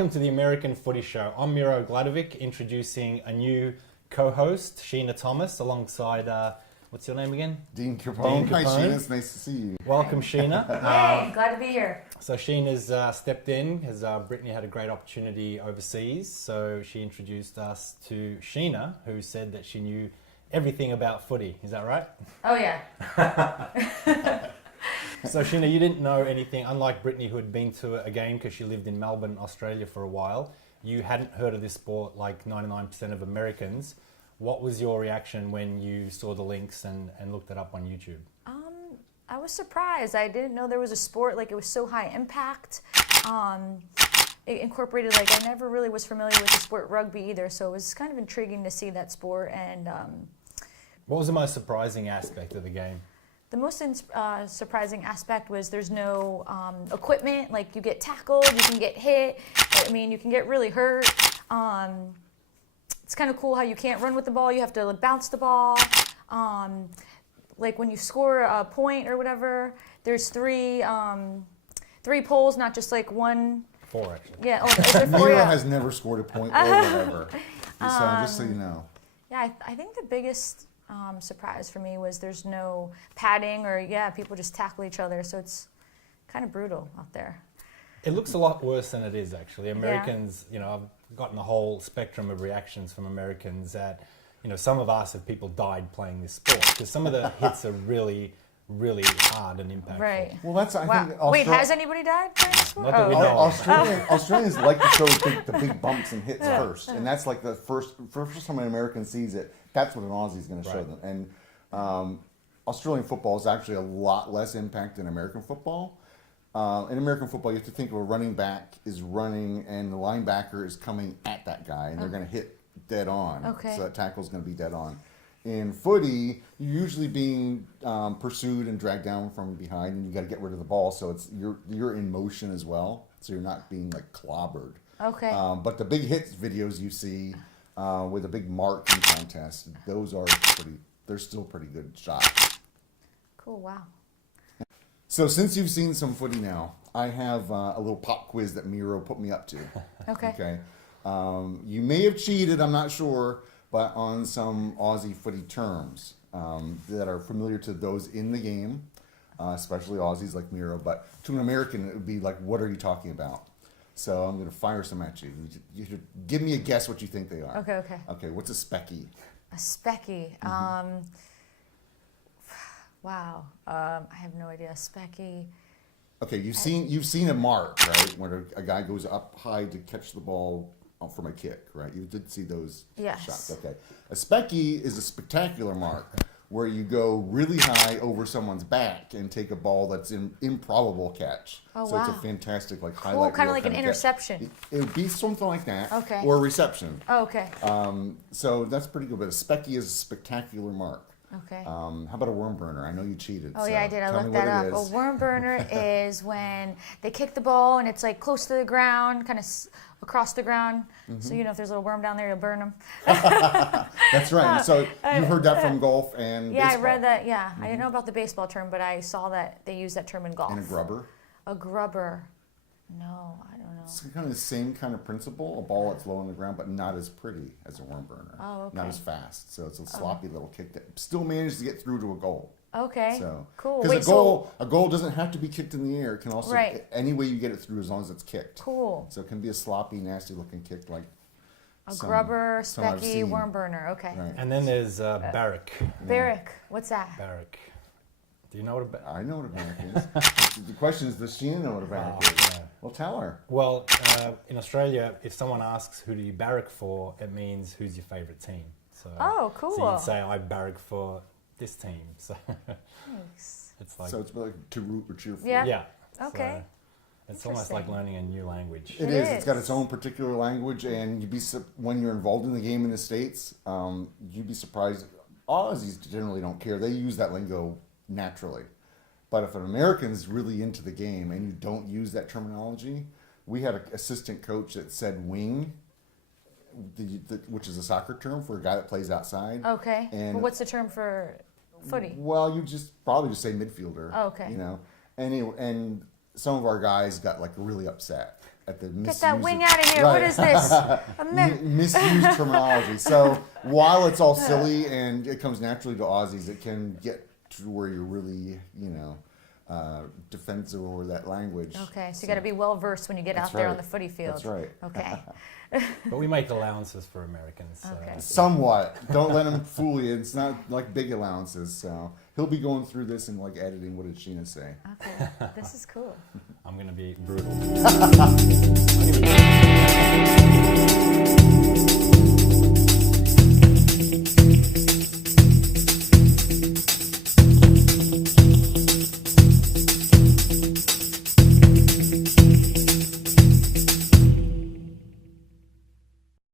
welcome to the American Footy Show. I'm Miro, Gladovic, introducing a new co-host, Sheena Thomas, alongside, what's your name again? Dean Capone. Hi, Capone. Sheena. It's nice to see you. Welcome, Sheena. Hey, glad to be here. So Sheena's stepped in, as Brittany had a great opportunity overseas, so she introduced us to Sheena, who said that she knew everything about footy. Is that right? Oh, yeah. So Sheena, you didn't know anything, unlike Brittany, who had been to a game because she lived in Melbourne, Australia for a while. You hadn't heard of this sport like 99% of Americans. What was your reaction when you saw the links and looked it up on YouTube? I was surprised. I didn't know there was a sport, like it was so high impact. It incorporated, like I never really was familiar with the sport rugby either, so it was kind of intriguing to see that sport. And what was the most surprising aspect of the game? the most surprising aspect was there's no equipment, like you get tackled, you can get hit, I mean, you can get really hurt. It's kind of cool how you can't run with the ball, you have to bounce the ball. Like when you score a point or whatever, there's three poles, not just like one. Four, actually. Yeah, is there four? Miro Yeah. has never scored a point or whatever. So just so you know. Yeah, I think the biggest surprise for me was there's no padding or, people just tackle each other. So it's kind of brutal out there. It looks a lot worse than it is, actually. Americans, I've gotten a whole spectrum of reactions from Americans that, some have asked if people died playing this sport because some of the hits are really, really hard and impactful. Right. Well, that's, I think... Wait, has anybody died playing this sport? Not that we know of. Australians like to show the big bumps and hits first. And that's like the first time an American sees it, that's what an Aussie's going to show them. And Australian football is actually a lot less impact than American football. In American football, you have to think of a running back is running and the linebacker is coming at that guy, and they're going to hit dead on. Okay. So that tackle is going to be dead on. In footy, you're usually being pursued and dragged down from behind, and you got to get rid of the ball. So it's you're in motion as well, so you're not being like clobbered. Okay. But the big hits videos you see with a big marking contest, those are they're still pretty good shots. Cool, wow. So since you've seen some footy now, I have a little pop quiz that Miro put me up to. Okay. You may have cheated, I'm not sure, but on some Aussie footy terms that are familiar to those in the game, especially Aussies like Miro, but to an American it would be like, what are you talking about? So I'm going to fire some at you. You should give me a guess what you think they are. Okay. Okay, what's a specky? A specky. Wow. I have no idea. A specky. Okay, you've seen a mark, right? Where a guy goes up high to catch the ball from a kick, right? You did see those shots. Okay. A specky is a spectacular mark where you go really high over someone's back and take a ball that's an improbable catch. Oh, so wow. it's a fantastic highlight. Cool, kind of reel like an interception. It would be something like that. Okay. Or a reception. Oh, okay. So that's pretty good. But a specky is a spectacular mark. Okay. How about a worm burner? I know you cheated. Oh, so yeah, I did. I tell me looked what that it up. is. A worm burner is when they kick the ball and it's like close to the ground, kind of across the ground. So, if there's a little worm down there, you'll burn them. That's right. So you heard that from golf and Yeah, baseball. I read that. Yeah. I didn't know about the baseball term, but I saw that they use that term in golf. And a grubber. A grubber. No, I don't know. It's kind of the same kind of principle. A ball that's low on the ground, but not as pretty as a worm burner. Oh, okay. Not as fast. So it's a sloppy little kick that still manages to get through to a goal. Okay. So cool. Because a goal doesn't have to be kicked in the air. It can also any way you get it through as long as it's kicked. Cool. So it can be a sloppy, nasty looking kick like a grubber, specky, worm burner. Okay. Right. And then there's barrack. Barrack. What's that? Barrack. Do you know what a barrack? I know what a barrack is. The question is, does Sheena know what a barrack is? Yeah. Well, tell her. Well, in Australia, if someone asks who do you barrack for, it means who's your favourite team. So, Oh, cool. So you'd say I barrack for this team. So Thanks. it's like So it's like to root or cheer for. Yeah. yeah. Okay. So it's almost like Interesting. learning a new language. It is. It's got its own particular language, and when you're involved in the game in the States, you'd be surprised. Aussies generally don't care. They use that lingo naturally. But if an American's really into the game and you don't use that terminology, we had an assistant coach that said wing, which is a soccer term for a guy that plays outside. Okay. And Well, what's the term for footy? well, you probably just say midfielder. Oh, okay. And some of our guys got like really upset at the Get that wing out of here. Right. What is this? Misused terminology. So while it's all silly and it comes naturally to Aussies, it can get to where you're really, defensive over that language. Okay, so you got to be well versed when you get That's out there right. on the footy field. That's right. Okay. But we make allowances for Americans. So Okay. Somewhat. Don't let him fool you. It's not like big allowances. So he'll be going through this and like editing. What did Sheena say? Okay, this is cool. I'm going to be brutal.